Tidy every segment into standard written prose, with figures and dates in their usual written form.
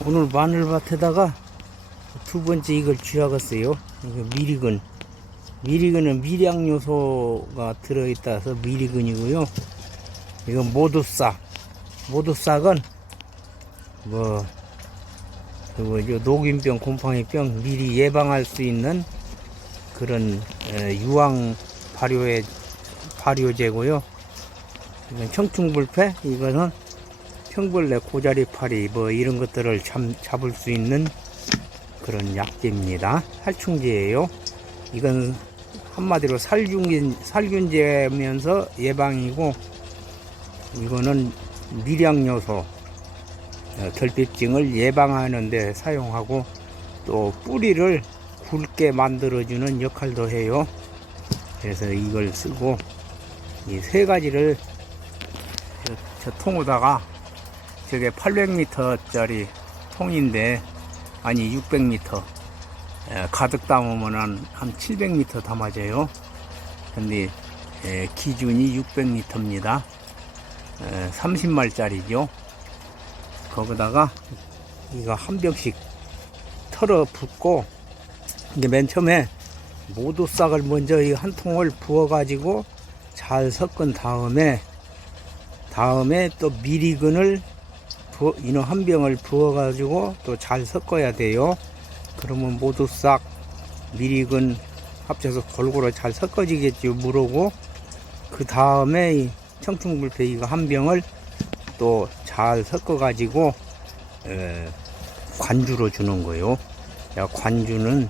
오늘 마늘밭에다가 두 번째 이걸 쥐어갔어요. 이거 미리근. 미리근은 미량 요소가 들어있다서 미리근이고요. 이건 모두싹. 모두싹은 녹균병, 곰팡이병 미리 예방할 수 있는 그런 유황 발효제고요. 이건 청충불패, 이거는 평벌레, 고자리파리 이런 것들을 잡을 수 있는 그런 약제입니다. 살충제예요. 이건 한마디로 살균제면서 예방이고, 이거는 미량요소, 결핍증을 예방하는 데 사용하고, 또 뿌리를 굵게 만들어주는 역할도 해요. 그래서 이걸 쓰고, 이 세 가지를 저 통에다가, 저게 800리터짜리 통인데, 아니 600리터 가득 담으면 한 700리터 담아져요. 근데 기준이 600리터입니다. 30말짜리죠. 거기다가 이거 한 병씩 털어 붓고, 이제 맨 처음에 모두싹을 먼저 이 한 통을 부어 가지고 잘 섞은 다음에 또 미리근을 이놈 한 병을 부어 가지고 또 잘 섞어야 돼요. 그러면 모두싹 미리근 합쳐서 골고루 잘 섞어지겠죠. 물하고. 그 다음에 이 청충불패 이거 한 병을 또 잘 섞어 가지고 관주로 주는 거예요. 관주는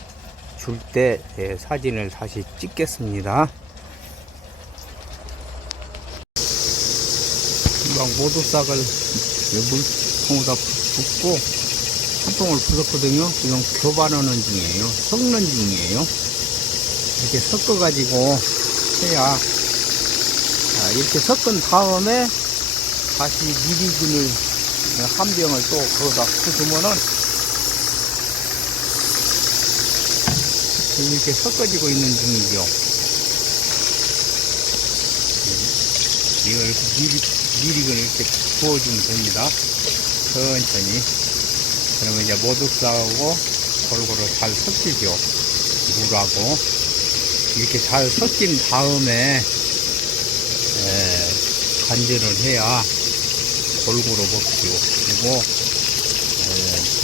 줄 때 사진을 다시 찍겠습니다. 모두싹을 물통에다 붓고 한 통을 부었거든요. 지금 교반하는 중이에요. 섞는 중이에요. 이렇게 섞어 가지고 해야, 이렇게 섞은 다음에 다시 미리근을 한 병을 또 거기다 부으면은 이렇게 섞어지고 있는 중이죠. 이걸 미리근을 이렇게 부어주면 됩니다. 천천히. 그러면 이제 모두싹하고 골고루 잘 섞이죠. 물하고. 이렇게 잘 섞인 다음에 간절을 해야 골고루 먹지요. 그리고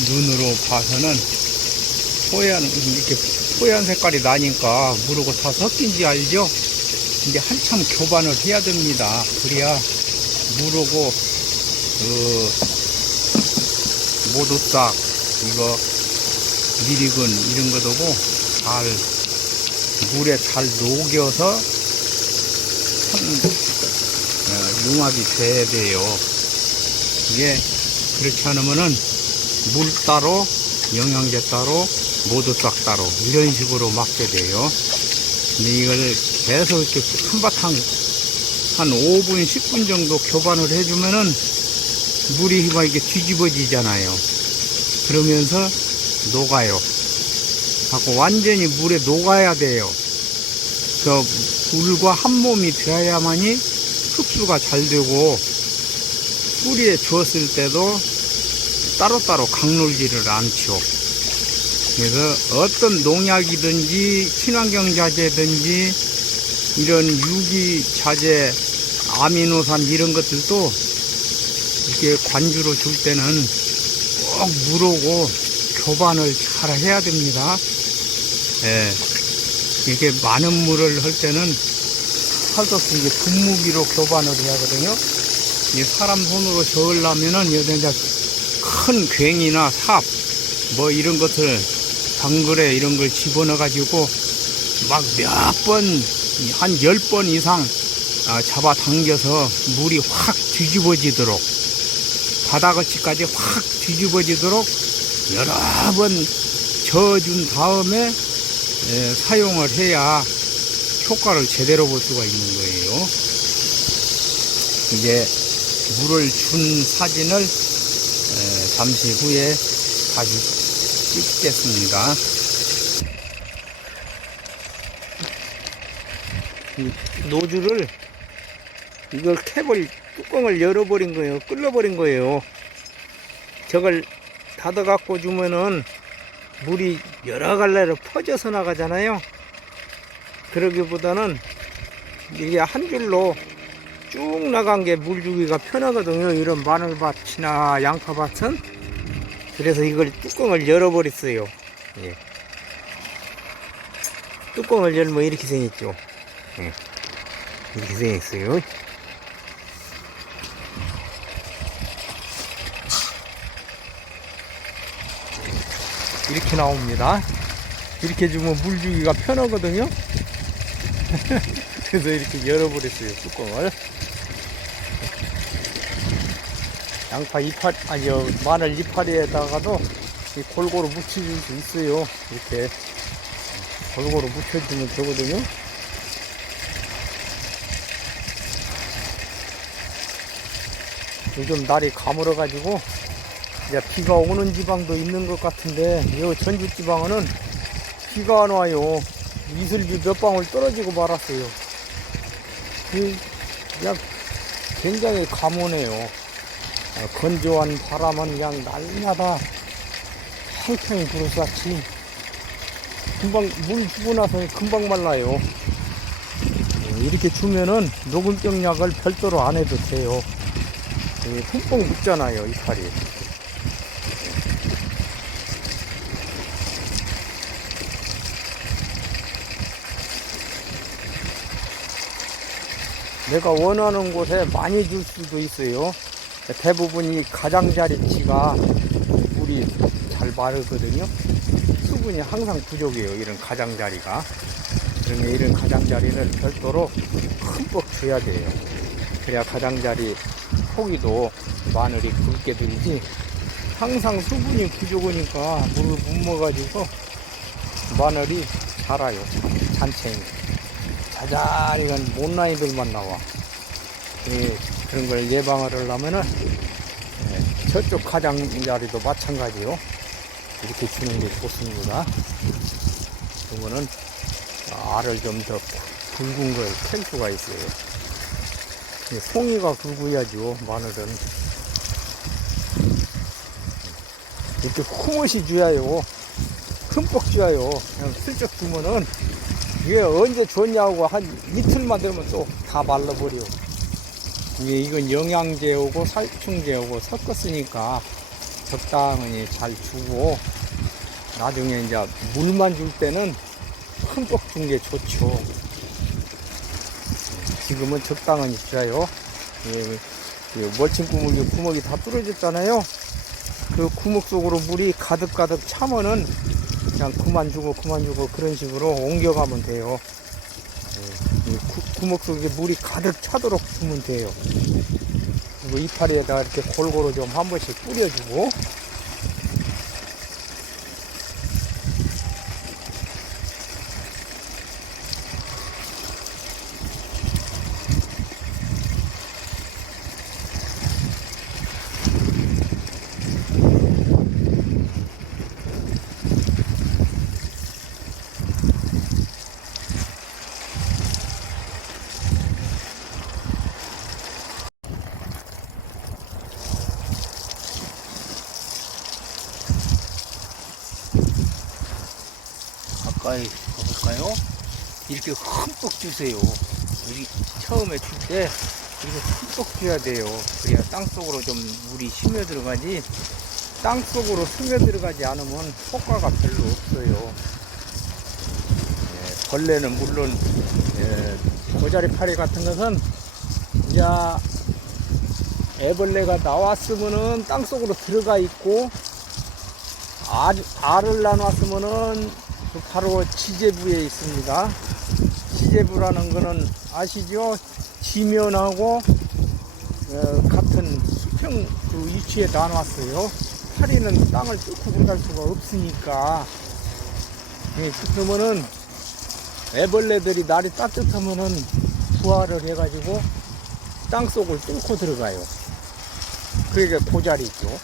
눈으로 봐서는 이렇게 뽀얀 색깔이 나니까 물하고 다 섞인지 알죠? 이제 한참 교반을 해야 됩니다. 그래야 물하고 모두싹, 이거 미리근 이런 것하고 잘 물에 잘 녹여서 융합이 돼야 돼요. 이게 그렇지 않으면은 물 따로 영양제 따로 모두싹 따로 이런 식으로 맞게 돼요. 근데 이걸 계속 이렇게 한바탕 한 5분 10분 정도 교반을 해주면은 물이 막 이렇게 뒤집어지잖아요. 그러면서 녹아요. 하고 완전히 물에 녹아야 돼요. 물과 한 몸이 되어야만이 흡수가 잘 되고, 뿌리에 주었을 때도 따로따로 강놀지를 않죠. 그래서 어떤 농약이든지 친환경 자재든지 이런 유기자재, 아미노산 이런 것들도 이렇게 관주로 줄 때는 꼭 물하고 교반을 잘 해야 됩니다. 이렇게 많은 물을 할 때는 할 수 없이 이게 분무기로 교반을 해야 하거든요. 사람 손으로 저으려면은 여기 이제 큰 괭이나 삽, 이런 것을 당글에 이런 걸 집어넣어 가지고 막 몇 번, 한 10번 이상 잡아 당겨서 물이 확 뒤집어지도록, 바닥어치까지 확 뒤집어지도록 여러 번 저어준 다음에 사용을 해야 효과를 제대로 볼 수가 있는 거예요. 이제 물을 준 사진을 잠시 후에 다시 찍겠습니다. 노즐을 이걸 캡을 뚜껑을 열어버린 거예요. 끌어버린 거예요. 저걸 닫아 갖고 주면은 물이 여러 갈래로 퍼져서 나가잖아요. 그러기보다는 이게 한 줄로 쭉 나간 게 물 주기가 편하거든요. 이런 마늘밭이나 양파밭은. 그래서 이걸 뚜껑을 열어버렸어요. 예. 뚜껑을 열면 이렇게 생겼죠. 예. 이렇게 생겼어요. 이렇게 나옵니다. 이렇게 주면 물 주기가 편하거든요. 그래서 이렇게 열어버렸어요, 뚜껑을. 양파 이파리, 아니요, 마늘 이파리에다가도 골고루 묻혀줄 수 있어요. 이렇게 골고루 묻혀주면 되거든요. 요즘 날이 가물어가지고 이제 비가 오는 지방도 있는 것 같은데, 이 전주 지방은 비가 안 와요. 이슬비 몇 방울 떨어지고 말았어요. 그냥 굉장히 가무네요. 건조한 바람은 그냥 날마다 팽팽히 불어쌌지. 금방 물 주고 나서 금방 말라요. 이렇게 주면은 녹음병 약을 별도로 안 해도 돼요. 흠뻑 묻잖아요, 이파리. 내가 원하는 곳에 많이 줄 수도 있어요. 대부분이 가장자리치가 물이 잘 마르거든요. 수분이 항상 부족해요, 이런 가장자리가. 그러면 이런 가장자리는 별도로 흠뻑 줘야 돼요. 그래야 가장자리 포기도 마늘이 굵게 들지. 항상 수분이 부족하니까 물을 못 먹어가지고 마늘이 자라요. 잔챙이 자잘이간 못나이들만 나와. 그런 걸 예방을 하려면은 저쪽 가장자리도 마찬가지요. 이렇게 주는 게 좋습니다. 그러면은 알을 좀 더 굵은 걸 캘 수가 있어요. 송이가 굵어야죠, 마늘은. 이렇게 후뭇이 줘야요. 흠뻑 줘야요. 그냥 슬쩍 주면은 이게 언제 줬냐고 한 이틀만 되면 또 다 말라버려. 이건 영양제하고 살충제하고 섞었으니까 적당히 잘 주고, 나중에 이제 물만 줄 때는 흠뻑 준 게 좋죠. 지금은 적당히 줘요. 멀칭 구멍이 다 뚫어졌잖아요. 그 구멍 속으로 물이 가득가득 차면은 그냥 그만 주고 그런 식으로 옮겨가면 돼요. 구멍 속에 물이 가득 차도록 주면 돼요. 그리고 이파리에다 이렇게 골고루 좀 한 번씩 뿌려주고, 가까이 가볼까요? 이렇게 흠뻑 주세요. 우리 처음에 줄 때 이렇게 흠뻑 줘야 돼요. 그래야 땅속으로 좀 물이 스며 들어가지, 땅속으로 스며 들어가지 않으면 효과가 별로 없어요. 벌레는 물론 고자리파리 같은 것은 이제 애벌레가 나왔으면은 땅속으로 들어가 있고, 알을 나눴으면은 바로 지제부에 있습니다. 지제부라는 거는 아시죠? 지면하고 같은 수평 그 위치에 나눴어요. 파리는 땅을 뚫고 들어갈 수가 없으니까. 그러면은 애벌레들이 날이 따뜻하면은 부화를 해가지고 땅속을 뚫고 들어가요. 그게 고자리죠.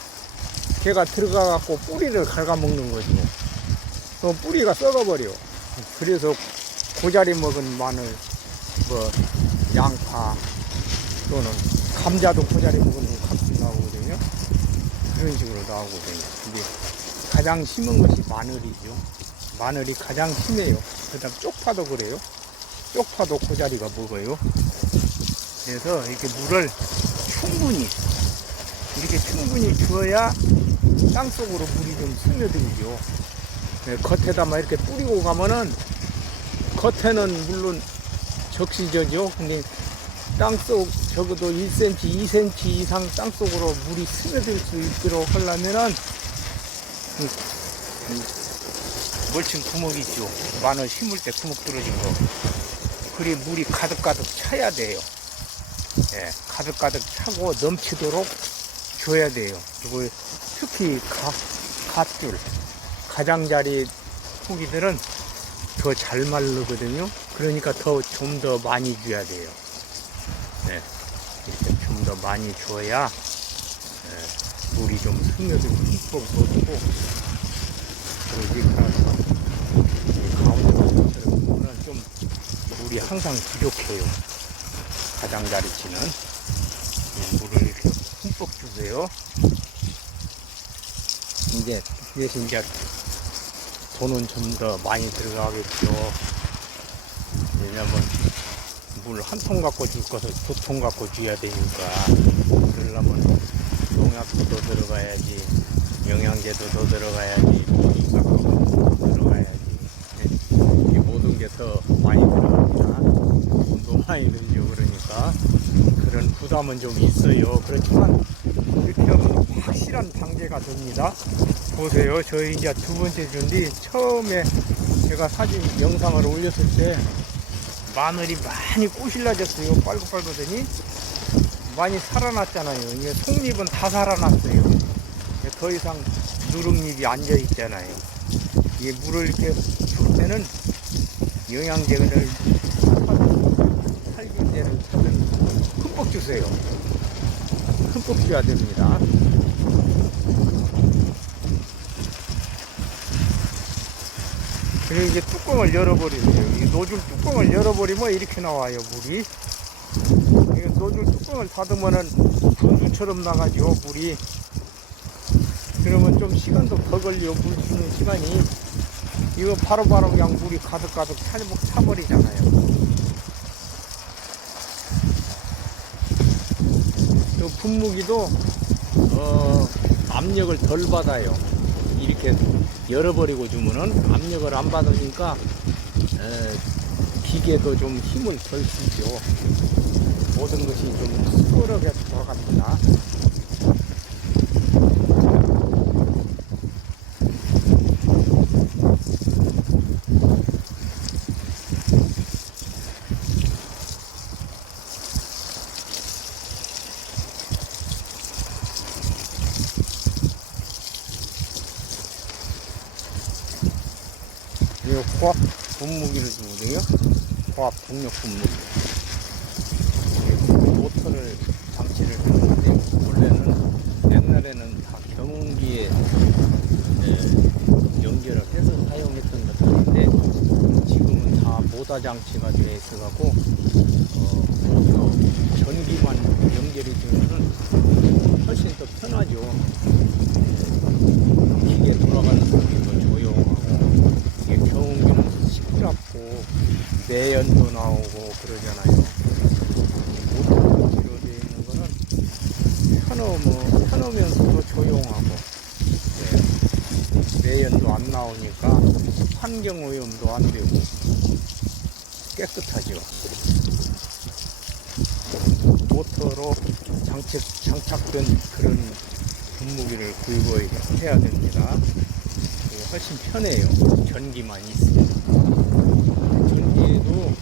걔가 들어가갖고 뿌리를 갉아먹는 거죠. 그럼 뿌리가 썩어버려. 그래서 고자리 먹은 마늘, 양파, 또는 감자도 고자리 먹으면 가끔 나오거든요. 이런 식으로 나오거든요. 근데 가장 심은 것이 마늘이죠. 마늘이 가장 심해요. 그 다음 쪽파도 그래요. 쪽파도 그 자리가 먹어요. 그래서 이렇게 물을 충분히 주어야 땅속으로 물이 좀 스며들죠. 네, 겉에다만 이렇게 뿌리고 가면은 겉에는 물론 적시저죠. 근데 땅속 적어도 1cm, 2cm 이상 땅속으로 물이 스며들 수 있도록 하려면은 멀칭 구멍 있죠. 마늘 심을 때 구멍 뚫어진 거. 그리 물이 가득가득 차야 돼요. 예, 가득가득 차고 넘치도록 줘야 돼요. 그리고 특히 갓줄, 가장자리 포기들은 더 잘 마르거든요. 그러니까 좀 더 많이 줘야 돼요. 네, 이렇게 좀 더 많이 줘야 물이 좀 스며들고 흠뻑 넣고 그러지. 가운데 보면 좀 물이 항상 부족해요. 가장자리치는 물을 이렇게 흠뻑 주세요. 이제 대신 이제 돈은 좀 더 많이 들어가겠죠. 왜냐면 물 한 통 갖고 줄 것을 2통 갖고 줘야 되니까. 그러려면 농약도 더 들어가야지, 영양제도 더 들어가야지, 비료값도 더 들어가야지. 이 모든 게 더 많이 들어갑니다. 돈도 많이 들죠. 그러니까 그런 부담은 좀 있어요. 그렇지만 이렇게 하면 확실한 단계가 됩니다. 보세요. 저희 이제 2번째 주인데 처음에 제가 사진 영상을 올렸을 때 마늘이 많이 꼬실라졌어요. 빨갛더니 많이 살아났잖아요. 이게 속잎은 다 살아났어요. 더 이상 누룩잎이 앉아 있잖아요. 이게 물을 이렇게 줄 때는 영양제를 살균제를 찾은 흠뻑 주세요. 흠뻑 줘야 됩니다. 그리고 이제 뚜껑을 열어버리세요. 이 노즐 뚜껑을 열어버리면 이렇게 나와요, 물이. 이 노즐 뚜껑을 닫으면은 분수처럼 나가죠, 물이. 그러면 좀 시간도 더 걸려, 물 주는 시간이. 이거 바로바로 그냥 물이 가득가득 차버리잖아요. 이 분무기도, 압력을 덜 받아요. 이렇게 열어버리고 주면은 압력을 안 받으니까 기계도 좀 힘을 덜 쓰죠. 모든 것이 좀 수월하게 돌아갑니다. 이거 고압 분무기를 주거든요. 고압 동력 분무기. 모터를 장치를 했는데 원래는 옛날에는 다 경운기에 연결을 해서 사용했던 것 같은데 지금은 다 모다 장치가 되어 있어갖고 전기만 연결이 되면은 훨씬 더 편하죠. 기계 돌아가는 소리도 조용하고 이게 경운기는 시끄럽고 내연도 나오고 그러잖아요. 모터로 되어 있는 거는 편하면서도 조용하고 내연도 안 나오니까 환경오염도 안 되고 깨끗하죠. 모터로 장착된 그런 분무기를 구입해야 됩니다. 훨씬 편해요. 전기만 있으면. 전기에도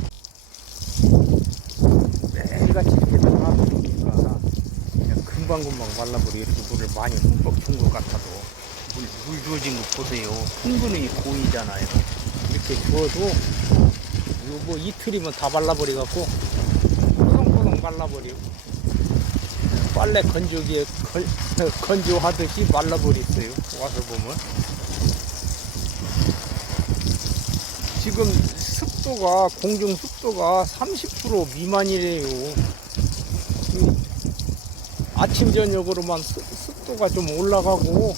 매일같이 이렇게 나가보니까 그냥 금방금방 말라버려. 이렇게 물을 많이 흠뻑 준 것 같아도 물 주어진 거 보세요. 흥분이 고이잖아요. 이렇게 주어도 이거 뭐 이틀이면 다 말라버려갖고 뽀송뽀송 말라버려. 빨래 건조기에 건조하듯이 말라버렸어요. 와서 보면. 지금 습도가, 공중 습도가 30% 미만이래요. 아침, 저녁으로만 습도 습도가 좀 올라가고,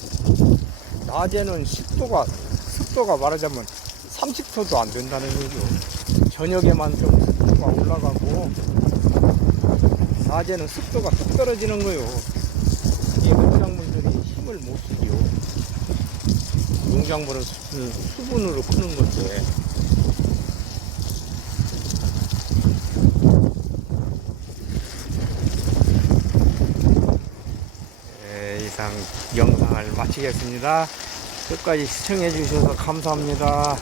낮에는 습도가 말하자면 30%도 안 된다는 거죠. 저녁에만 좀 습도가 올라가고, 낮에는 습도가 뚝 떨어지는 거예요. 이 농작물들이 힘을 못 쓰죠. 농작물은 수분으로 크는 건데. 이상 영상을 마치겠습니다. 끝까지 시청해 주셔서 감사합니다.